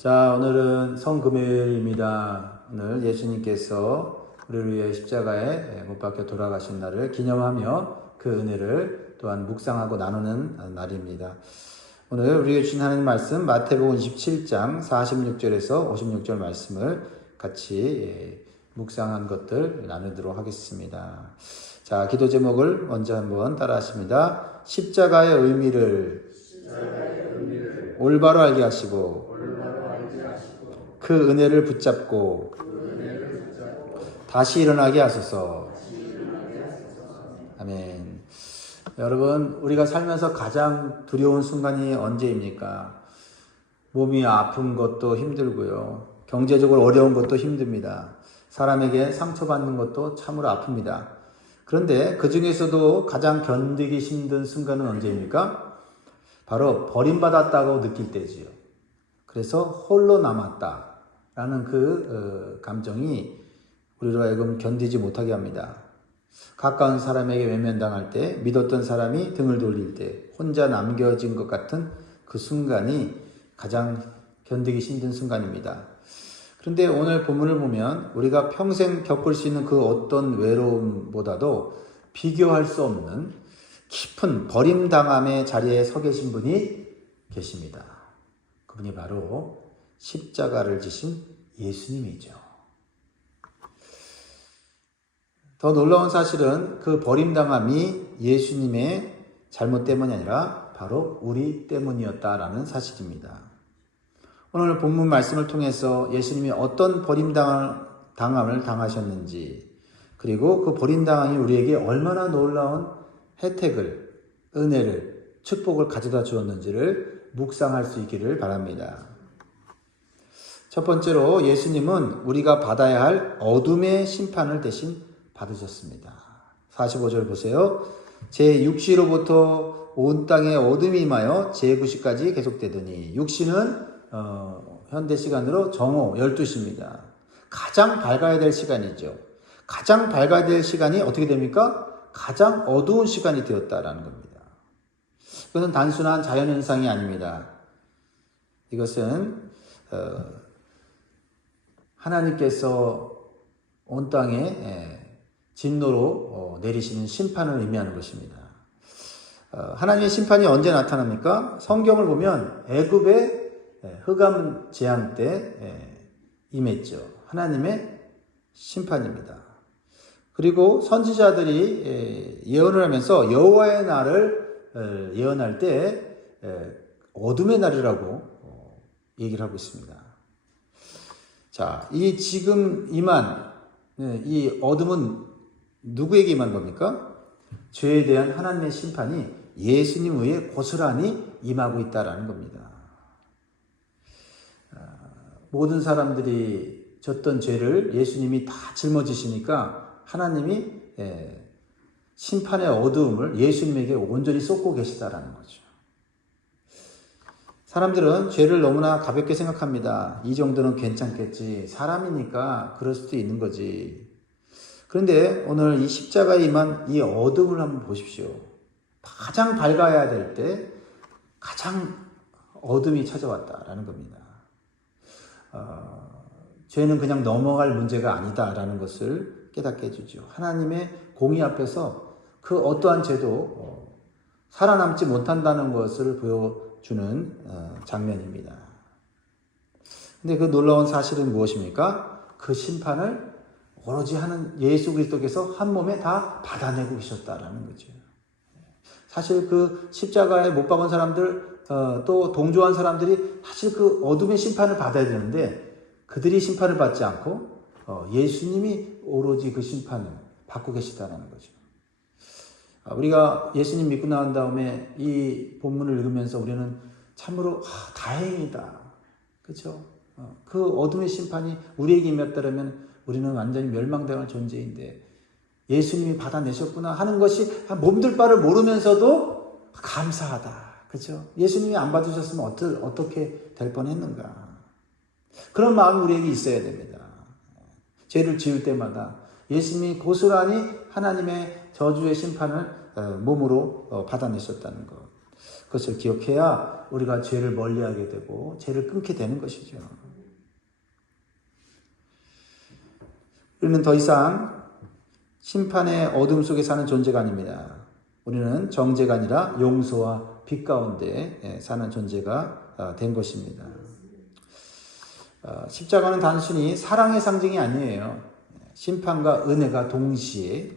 자, 오늘은 성금요일입니다. 오늘 예수님께서 우리를 위해 십자가에 못 박혀 돌아가신 날을 기념하며 그 은혜를 또한 묵상하고 나누는 날입니다. 오늘 우리에게 주신 하나님 말씀 마태복음 27장 46절에서 56절 말씀을 같이 묵상한 것들 나누도록 하겠습니다. 자, 기도 제목을 먼저 한번 따라 하십니다. 십자가의 의미를 올바로 알게 하시고 그 은혜를 붙잡고 다시 일어나게 하소서. 아멘. 여러분, 우리가 살면서 가장 두려운 순간이 언제입니까? 몸이 아픈 것도 힘들고요. 경제적으로 어려운 것도 힘듭니다. 사람에게 상처받는 것도 참으로 아픕니다. 그런데 그 중에서도 가장 견디기 힘든 순간은 언제입니까? 바로 버림받았다고 느낄 때지요. 그래서 홀로 남았다라는 그 감정이 우리로 하여금 견디지 못하게 합니다. 가까운 사람에게 외면당할 때, 믿었던 사람이 등을 돌릴 때, 혼자 남겨진 것 같은 그 순간이 가장 견디기 힘든 순간입니다. 그런데 오늘 본문을 보면 우리가 평생 겪을 수 있는 그 어떤 외로움보다도 비교할 수 없는 깊은 버림당함의 자리에 서 계신 분이 계십니다. 그분이 바로 십자가를 지신 예수님이죠. 더 놀라운 사실은 그 버림당함이 예수님의 잘못 때문이 아니라 바로 우리 때문이었다라는 사실입니다. 오늘 본문 말씀을 통해서 예수님이 어떤 버림당함을 당하셨는지, 그리고 그 버림당함이 우리에게 얼마나 놀라운 혜택을, 은혜를, 축복을 가져다 주었는지를 묵상할 수 있기를 바랍니다. 첫 번째로 예수님은 우리가 받아야 할 어둠의 심판을 대신 받으셨습니다. 45절 보세요. 제 육시로부터 온 땅에 어둠이 임하여 제 9시까지 계속되더니, 육시는 현대 시간으로 정오 12시입니다. 가장 밝아야 될 시간이죠. 가장 밝아야 될 시간이 어떻게 됩니까? 가장 어두운 시간이 되었다라는 겁니다. 이것은 단순한 자연현상이 아닙니다. 이것은 하나님께서 온 땅에 진노로 내리시는 심판을 의미하는 것입니다. 하나님의 심판이 언제 나타납니까? 성경을 보면 애굽의 흑암 재앙 때 임했죠. 하나님의 심판입니다. 그리고 선지자들이 예언을 하면서 여호와의 날을 예언할 때 어둠의 날이라고 얘기를 하고 있습니다. 자, 이 지금 임한 이 어둠은 누구에게 임한 겁니까? 죄에 대한 하나님의 심판이 예수님 위에 고스란히 임하고 있다라는 겁니다. 모든 사람들이 졌던 죄를 예수님이 다 짊어지시니까 하나님이 심판의 어두움을 예수님에게 온전히 쏟고 계시다라는 거죠. 사람들은 죄를 너무나 가볍게 생각합니다. 이 정도는 괜찮겠지. 사람이니까 그럴 수도 있는 거지. 그런데 오늘 이 십자가에 임한 이 어둠을 한번 보십시오. 가장 밝아야 될 때 가장 어둠이 찾아왔다라는 겁니다. 죄는 그냥 넘어갈 문제가 아니다라는 것을 깨닫게 해주죠. 하나님의 공의 앞에서 그 어떠한 죄도 살아남지 못한다는 것을 보여주는 장면입니다. 근데 그 놀라운 사실은 무엇입니까? 그 심판을 오로지 하는 예수 그리스도께서 한 몸에 다 받아내고 계셨다라는 거죠. 사실 그 십자가에 못 박은 사람들, 또 동조한 사람들이 사실 그 어둠의 심판을 받아야 되는데 그들이 심판을 받지 않고 예수님이 오로지 그 심판을 받고 계시다는 거죠. 우리가 예수님 믿고 나온 다음에 이 본문을 읽으면서 우리는 참으로 다행이다. 그렇죠? 그 어둠의 심판이 우리에게 임했다면 우리는 완전히 멸망당할 존재인데 예수님이 받아내셨구나 하는 것이 몸둘 바를 모르면서도 감사하다. 그렇죠? 예수님이 안 받으셨으면 어떻게 될 뻔했는가. 그런 마음이 우리에게 있어야 됩니다. 죄를 지을 때마다 예수님이 고스란히 하나님의 저주의 심판을 몸으로 받아내셨다는 것. 그것을 기억해야 우리가 죄를 멀리하게 되고 죄를 끊게 되는 것이죠. 우리는 더 이상 심판의 어둠 속에 사는 존재가 아닙니다. 우리는 정죄가 아니라 용서와 빛 가운데 사는 존재가 된 것입니다. 십자가는 단순히 사랑의 상징이 아니에요. 심판과 은혜가 동시에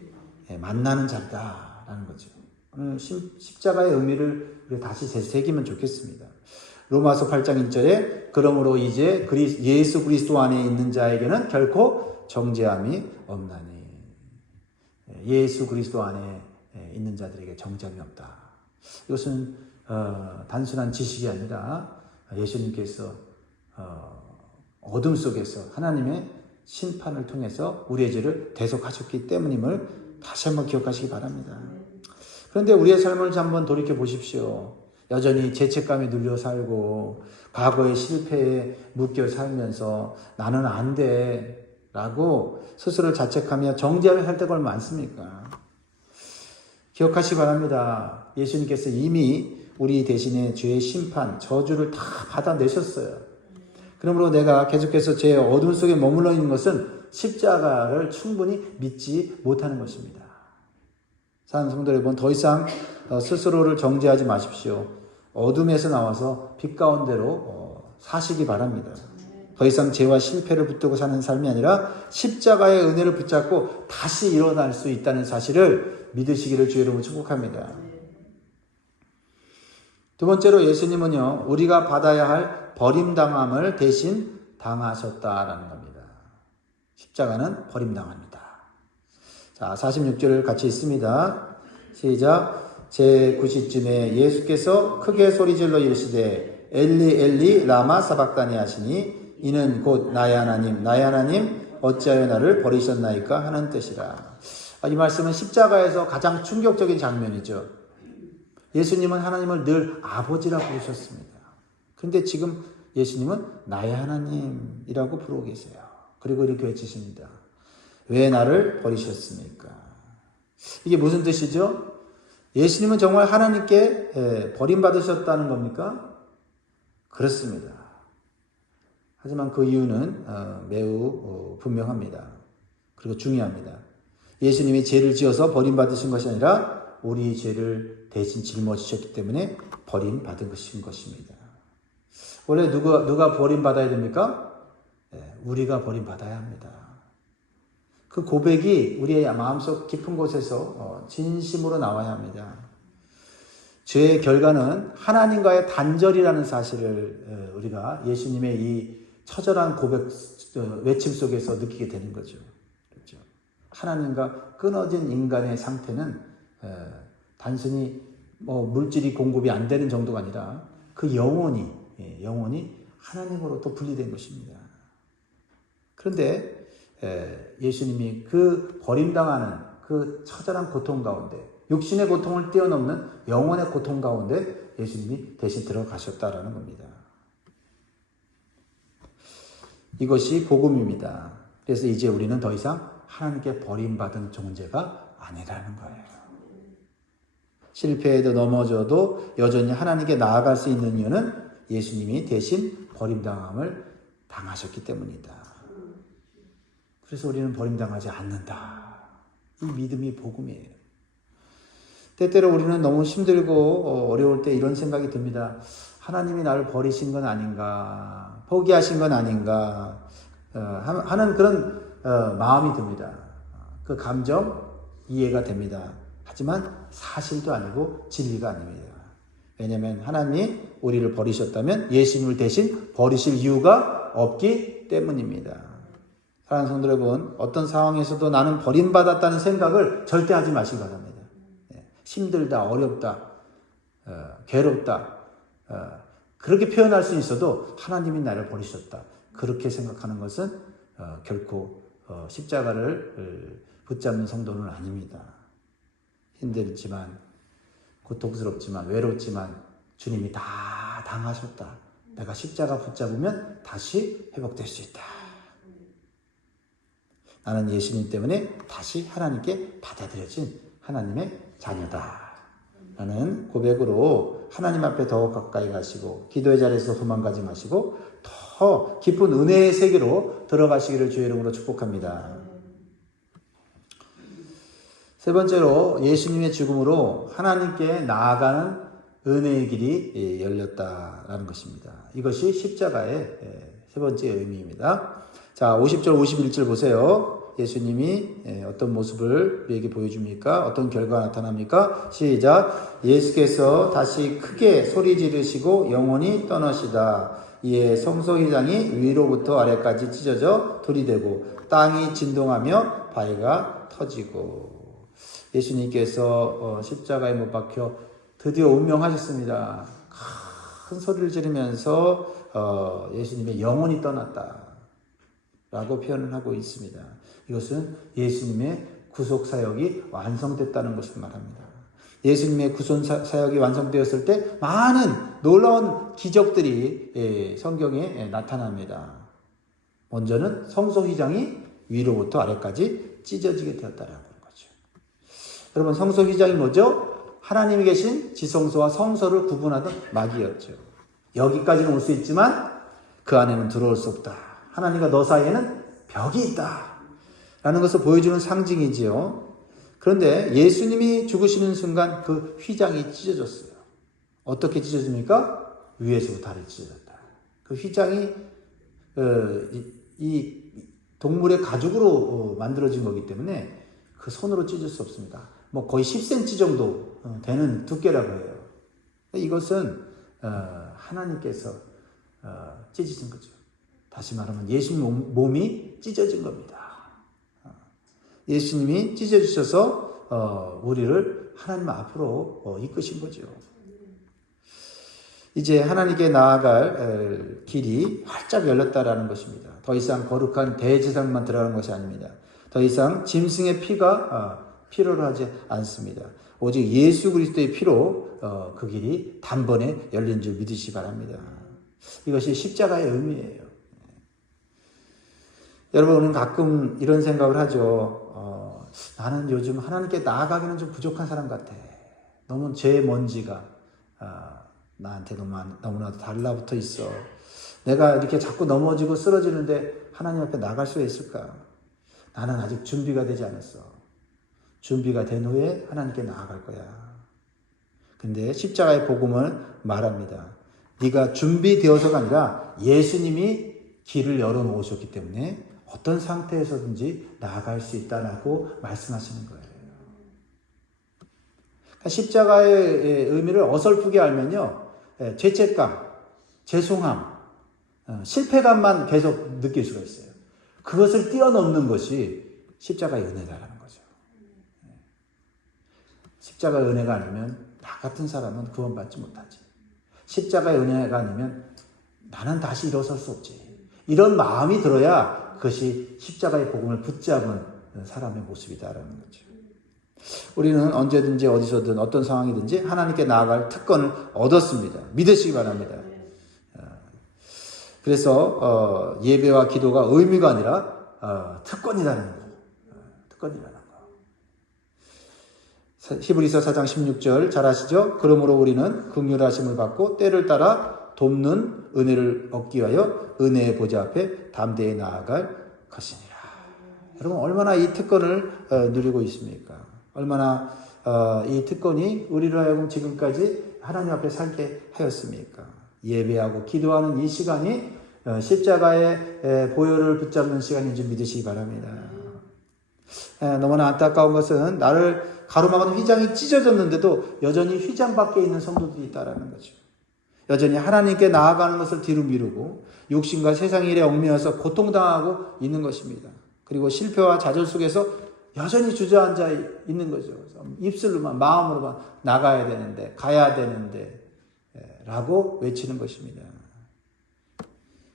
만나는 자리다라는 거죠. 오늘 십자가의 의미를 우리 다시 새기면 좋겠습니다. 로마서 8장 1절에 그러므로 이제 예수 그리스도 안에 있는 자에게는 결코 정죄함이 없나니. 예수 그리스도 안에 있는 자들에게 정죄함이 없다. 이것은 단순한 지식이 아니라 예수님께서 어둠 속에서 하나님의 심판을 통해서 우리의 죄를 대속하셨기 때문임을 다시 한번 기억하시기 바랍니다. 그런데 우리의 삶을 한번 돌이켜 보십시오. 여전히 죄책감에 눌려 살고 과거의 실패에 묶여 살면서 나는 안 돼 라고 스스로를 자책하며 정죄하며 살 때가 얼마나 많습니까? 기억하시기 바랍니다. 예수님께서 이미 우리 대신에 죄의 심판, 저주를 다 받아내셨어요. 그러므로 내가 계속해서 죄의 어둠 속에 머물러 있는 것은 십자가를 충분히 믿지 못하는 것입니다. 사랑하는 성도 여러분, 더 이상 스스로를 정죄하지 마십시오. 어둠에서 나와서 빛 가운데로 사시기 바랍니다. 더 이상 죄와 실패를 붙들고 사는 삶이 아니라 십자가의 은혜를 붙잡고 다시 일어날 수 있다는 사실을 믿으시기를 주의 이름으로 축복합니다. 두 번째로 예수님은요, 우리가 받아야 할 버림당함을 대신 당하셨다라는 겁니다. 십자가는 버림당합니다. 자, 46절을 같이 읽습니다. 시작. 제9시쯤에 예수께서 크게 소리질러 이르시되 엘리 엘리 라마 사박다니 하시니 이는 곧 나의 하나님 나의 하나님 어찌하여 나를 버리셨나이까 하는 뜻이라. 이 말씀은 십자가에서 가장 충격적인 장면이죠. 예수님은 하나님을 늘 아버지라 부르셨습니다. 그런데 지금 예수님은 나의 하나님이라고 부르고 계세요. 그리고 이렇게 외치십니다. 왜 나를 버리셨습니까? 이게 무슨 뜻이죠? 예수님은 정말 하나님께 버림받으셨다는 겁니까? 그렇습니다. 하지만 그 이유는 매우 분명합니다. 그리고 중요합니다. 예수님이 죄를 지어서 버림받으신 것이 아니라 우리 죄를 대신 짊어지셨기 때문에 버림받은 것인 것입니다. 원래 누가 버림받아야 됩니까? 우리가 버림받아야 합니다. 그 고백이 우리의 마음속 깊은 곳에서 진심으로 나와야 합니다. 죄의 결과는 하나님과의 단절이라는 사실을 우리가 예수님의 이 처절한 고백, 외침 속에서 느끼게 되는 거죠. 그렇죠? 하나님과 끊어진 인간의 상태는 단순히 물질이 공급이 안 되는 정도가 아니라 그 영혼이 하나님으로부터 분리된 것입니다. 그런데 예수님이 그 버림당하는 그 처절한 고통 가운데, 육신의 고통을 뛰어넘는 영혼의 고통 가운데 예수님이 대신 들어가셨다라는 겁니다. 이것이 복음입니다. 그래서 이제 우리는 더 이상 하나님께 버림받은 존재가 아니라는 거예요. 실패에도 넘어져도 여전히 하나님께 나아갈 수 있는 이유는 예수님이 대신 버림당함을 당하셨기 때문이다. 그래서 우리는 버림당하지 않는다. 이 믿음이 복음이에요. 때때로 우리는 너무 힘들고 어려울 때 이런 생각이 듭니다. 하나님이 나를 버리신 건 아닌가, 포기하신 건 아닌가 하는 그런 마음이 듭니다. 그 감정 이해가 됩니다. 하지만 사실도 아니고 진리가 아닙니다. 왜냐하면 하나님이 우리를 버리셨다면 예수님을 대신 버리실 이유가 없기 때문입니다. 사랑하는 성도 여러분, 어떤 상황에서도 나는 버림받았다는 생각을 절대 하지 마시기 바랍니다. 힘들다, 어렵다, 괴롭다, 그렇게 표현할 수 있어도 하나님이 나를 버리셨다. 그렇게 생각하는 것은 결코 십자가를 붙잡는 성도는 아닙니다. 힘들지만, 고통스럽지만, 외롭지만 주님이 다 당하셨다. 내가 십자가 붙잡으면 다시 회복될 수 있다. 나는 예수님 때문에 다시 하나님께 받아들여진 하나님의 자녀다. 라는 고백으로 하나님 앞에 더 가까이 가시고 기도의 자리에서 도망가지 마시고 더 깊은 은혜의 세계로 들어가시기를 주의 이름으로 축복합니다. 세 번째로 예수님의 죽음으로 하나님께 나아가는 은혜의 길이 열렸다라는 것입니다. 이것이 십자가의 세 번째 의미입니다. 자, 50절 51절 보세요. 예수님이 어떤 모습을 우리에게 보여줍니까? 어떤 결과가 나타납니까? 시작. 예수께서 다시 크게 소리 지르시고 영원히 떠나시다. 이에 성소휘장이 위로부터 아래까지 찢어져 돌이 되고 땅이 진동하며 바위가 터지고. 예수님께서 십자가에 못 박혀 드디어 운명하셨습니다. 큰 소리를 지르면서 예수님의 영혼이 떠났다 라고 표현을 하고 있습니다. 이것은 예수님의 구속사역이 완성됐다는 것을 말합니다. 예수님의 구속사역이 완성되었을 때 많은 놀라운 기적들이 성경에 나타납니다. 먼저는 성소휘장이 위로부터 아래까지 찢어지게 되었다라는 거죠. 여러분, 성소휘장이 뭐죠? 하나님이 계신 지성소와 성소를 구분하던 막이었죠. 여기까지는 올 수 있지만 그 안에는 들어올 수 없다. 하나님과 너 사이에는 벽이 있다 라는 것을 보여주는 상징이지요. 그런데 예수님이 죽으시는 순간 그 휘장이 찢어졌어요. 어떻게 찢어집니까? 위에서부터 아래 찢어졌다. 그 휘장이 이 동물의 가죽으로 만들어진 거기 때문에 그 손으로 찢을 수 없습니다. 뭐 거의 10cm 정도 되는 두께라고 해요. 이것은 하나님께서 찢으신 거죠. 다시 말하면 예수님 몸이 찢어진 겁니다. 예수님이 찢어주셔서 우리를 하나님 앞으로 이끄신 거죠. 이제 하나님께 나아갈 길이 활짝 열렸다라는 것입니다. 더 이상 거룩한 대제사장만 들어가는 것이 아닙니다. 더 이상 짐승의 피가 필요로 하지 않습니다. 오직 예수 그리스도의 피로 그 길이 단번에 열린 줄 믿으시기 바랍니다. 이것이 십자가의 의미예요. 여러분, 우리는 가끔 이런 생각을 하죠. 나는 요즘 하나님께 나아가기는 좀 부족한 사람 같아. 너무 죄 먼지가 나한테 너무나도 달라붙어 있어. 내가 이렇게 자꾸 넘어지고 쓰러지는데 하나님 앞에 나갈 수 있을까? 나는 아직 준비가 되지 않았어. 준비가 된 후에 하나님께 나아갈 거야. 근데 십자가의 복음을 말합니다. 네가 준비되어서가 아니라 예수님이 길을 열어놓으셨기 때문에 어떤 상태에서든지 나아갈 수 있다라고 말씀하시는 거예요. 그러니까 십자가의 의미를 어설프게 알면요, 죄책감, 죄송함, 실패감만 계속 느낄 수가 있어요. 그것을 뛰어넘는 것이 십자가의 은혜다라는 거죠. 십자가의 은혜가 아니면 나 같은 사람은 구원받지 못하지. 십자가의 은혜가 아니면 나는 다시 일어설 수 없지. 이런 마음이 들어야 그것이 십자가의 복음을 붙잡은 사람의 모습이다라는 거죠. 우리는 언제든지 어디서든 어떤 상황이든지 하나님께 나아갈 특권을 얻었습니다. 믿으시기 바랍니다. 그래서 예배와 기도가 의미가 아니라 특권이라는 거. 특권이라는 거. 히브리서 4장 16절 잘 아시죠? 그러므로 우리는 긍휼하심을 받고 때를 따라 돕는 은혜를 얻기 위하여 은혜의 보좌 앞에 담대히 나아갈 것이니라. 여러분, 얼마나 이 특권을 누리고 있습니까? 얼마나 이 특권이 우리로 하여금 지금까지 하나님 앞에 살게 하였습니까? 예배하고 기도하는 이 시간이 십자가의 보혈을 붙잡는 시간인 줄 믿으시기 바랍니다. 너무나 안타까운 것은 나를 가로막은 휘장이 찢어졌는데도 여전히 휘장 밖에 있는 성도들이 있다는 거죠. 여전히 하나님께 나아가는 것을 뒤로 미루고 욕심과 세상 일에 얽매여서 고통당하고 있는 것입니다. 그리고 실패와 좌절 속에서 여전히 주저앉아 있는 거죠. 입술로만, 마음으로만 나가야 되는데, 가야 되는데 라고 외치는 것입니다.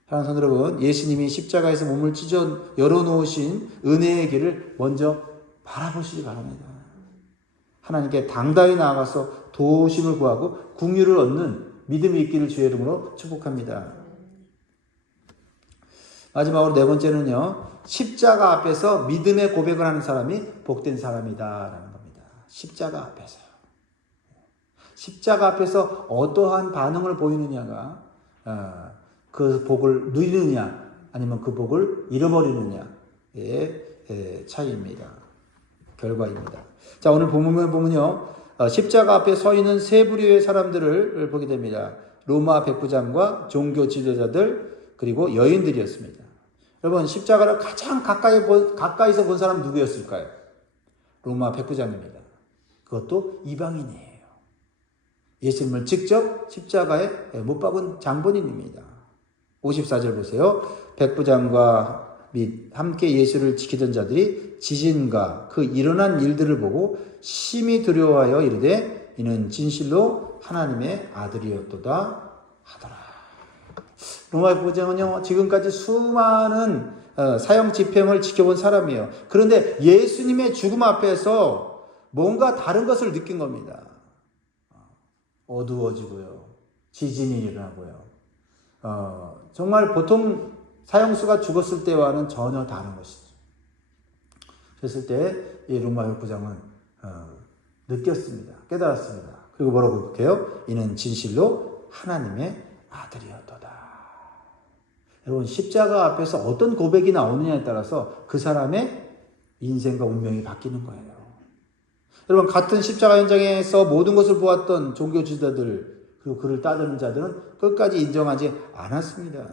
사랑하는 성도 여러분, 예수님이 십자가에서 몸을 찢어 열어놓으신 은혜의 길을 먼저 바라보시기 바랍니다. 하나님께 당당히 나아가서 도우심을 구하고 긍휼을 얻는 믿음이 있기를 주의 이름으로 축복합니다. 마지막으로 네 번째는요, 십자가 앞에서 믿음의 고백을 하는 사람이 복된 사람이다 라는 겁니다. 십자가 앞에서. 십자가 앞에서 어떠한 반응을 보이느냐가 그 복을 누리느냐 아니면 그 복을 잃어버리느냐의 차이입니다. 결과입니다. 자, 오늘 본문에 보면요. 십자가 앞에 서 있는 세 부류의 사람들을 보게 됩니다. 로마 백부장과 종교 지도자들 그리고 여인들이었습니다. 여러분, 십자가를 가장 가까이서 본 사람은 누구였을까요? 로마 백부장입니다. 그것도 이방인이에요. 예수님을 직접 십자가에 못 박은 장본인입니다. 54절 보세요. 백부장과 및 함께 예수를 지키던 자들이 지진과 그 일어난 일들을 보고 심히 두려워하여 이르되 이는 진실로 하나님의 아들이었도다 하더라. 로마 백부장은요, 지금까지 수많은 사형 집행을 지켜본 사람이에요. 그런데 예수님의 죽음 앞에서 뭔가 다른 것을 느낀 겁니다. 어두워지고요, 지진이 일어나고요. 정말 보통 사형수가 죽었을 때와는 전혀 다른 것이죠. 그랬을 때 이 로마 백부장은 느꼈습니다. 깨달았습니다. 그리고 뭐라고 고백해요? 이는 진실로 하나님의 아들이었도다. 여러분, 십자가 앞에서 어떤 고백이 나오느냐에 따라서 그 사람의 인생과 운명이 바뀌는 거예요. 여러분, 같은 십자가 현장에서 모든 것을 보았던 종교 지도자들 그리고 그를 따르는 자들은 끝까지 인정하지 않았습니다.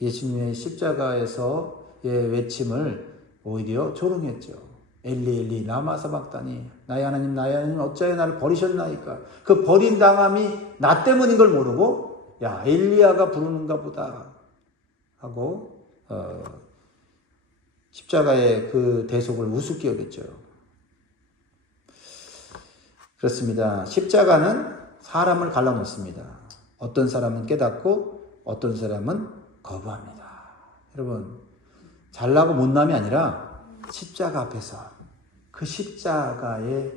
예수님의 십자가에서의 외침을 오히려 조롱했죠. 엘리 엘리 라마 사박다니 나의 하나님 어찌하여 나를 버리셨나이까. 그 버림당함이 나 때문인 걸 모르고 야, 엘리야가 부르는가 보다 하고 십자가의 그 대속을 우습게 여겼죠. 그렇습니다. 십자가는 사람을 갈라놓습니다. 어떤 사람은 깨닫고 어떤 사람은 거부합니다. 여러분, 잘나고 못남이 아니라 십자가 앞에서 그 십자가의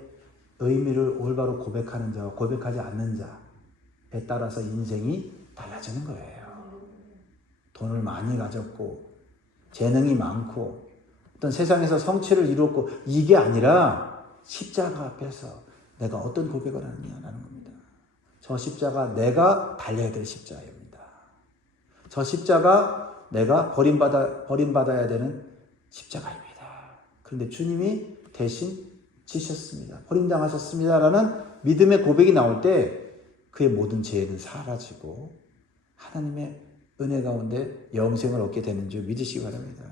의미를 올바로 고백하는 자와 고백하지 않는 자에 따라서 인생이 달라지는 거예요. 돈을 많이 가졌고 재능이 많고 어떤 세상에서 성취를 이루었고 이게 아니라 십자가 앞에서 내가 어떤 고백을 하느냐라는 겁니다. 저 십자가 내가 달려야 될 십자가입니다. 저 십자가 내가 버림받아야 되는 십자가입니다. 그런데 주님이 대신 지셨습니다. 버림당하셨습니다라는 믿음의 고백이 나올 때 그의 모든 죄는 사라지고 하나님의 은혜 가운데 영생을 얻게 되는 줄 믿으시기 바랍니다.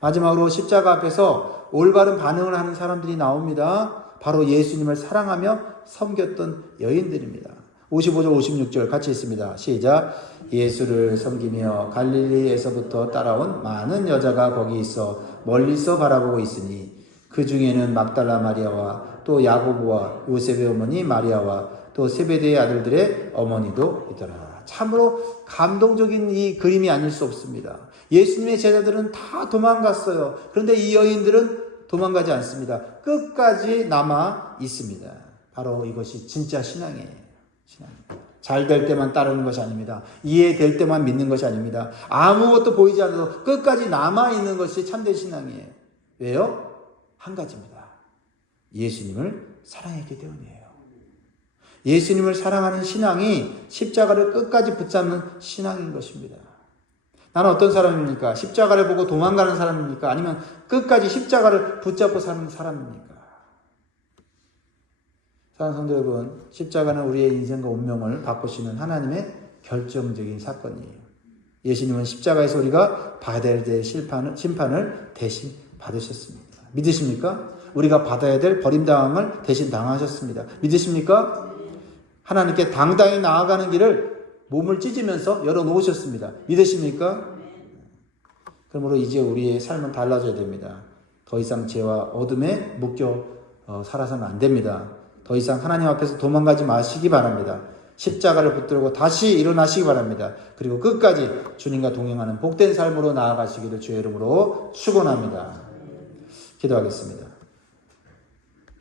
마지막으로 십자가 앞에서 올바른 반응을 하는 사람들이 나옵니다. 바로 예수님을 사랑하며 섬겼던 여인들입니다. 55절 56절 같이 있습니다. 시작. 예수를 섬기며 갈릴리에서부터 따라온 많은 여자가 거기 있어 멀리서 바라보고 있으니 그 중에는 막달라 마리아와 또 야고보와 요셉의 어머니 마리아와 또 세베대의 아들들의 어머니도 있더라. 참으로 감동적인 이 그림이 아닐 수 없습니다. 예수님의 제자들은 다 도망갔어요. 그런데 이 여인들은 도망가지 않습니다. 끝까지 남아 있습니다. 바로 이것이 진짜 신앙이에요. 잘 될 때만 따르는 것이 아닙니다. 이해될 때만 믿는 것이 아닙니다. 아무것도 보이지 않아도 끝까지 남아있는 것이 참된 신앙이에요. 왜요? 한 가지입니다. 예수님을 사랑했기 때문이에요. 예수님을 사랑하는 신앙이 십자가를 끝까지 붙잡는 신앙인 것입니다. 나는 어떤 사람입니까? 십자가를 보고 도망가는 사람입니까? 아니면 끝까지 십자가를 붙잡고 사는 사람입니까? 사랑하는 성도 여러분, 십자가는 우리의 인생과 운명을 바꾸시는 하나님의 결정적인 사건이에요. 예수님은 십자가에서 우리가 받아야 될 심판을 대신 받으셨습니다. 믿으십니까? 우리가 받아야 될 버림당함을 대신 당하셨습니다. 믿으십니까? 하나님께 당당히 나아가는 길을 몸을 찢으면서 열어놓으셨습니다. 믿으십니까? 그러므로 이제 우리의 삶은 달라져야 됩니다. 더 이상 죄와 어둠에 묶여 살아서는 안 됩니다. 더 이상 하나님 앞에서 도망가지 마시기 바랍니다. 십자가를 붙들고 다시 일어나시기 바랍니다. 그리고 끝까지 주님과 동행하는 복된 삶으로 나아가시기를 주의 이름으로 축원합니다. 기도하겠습니다.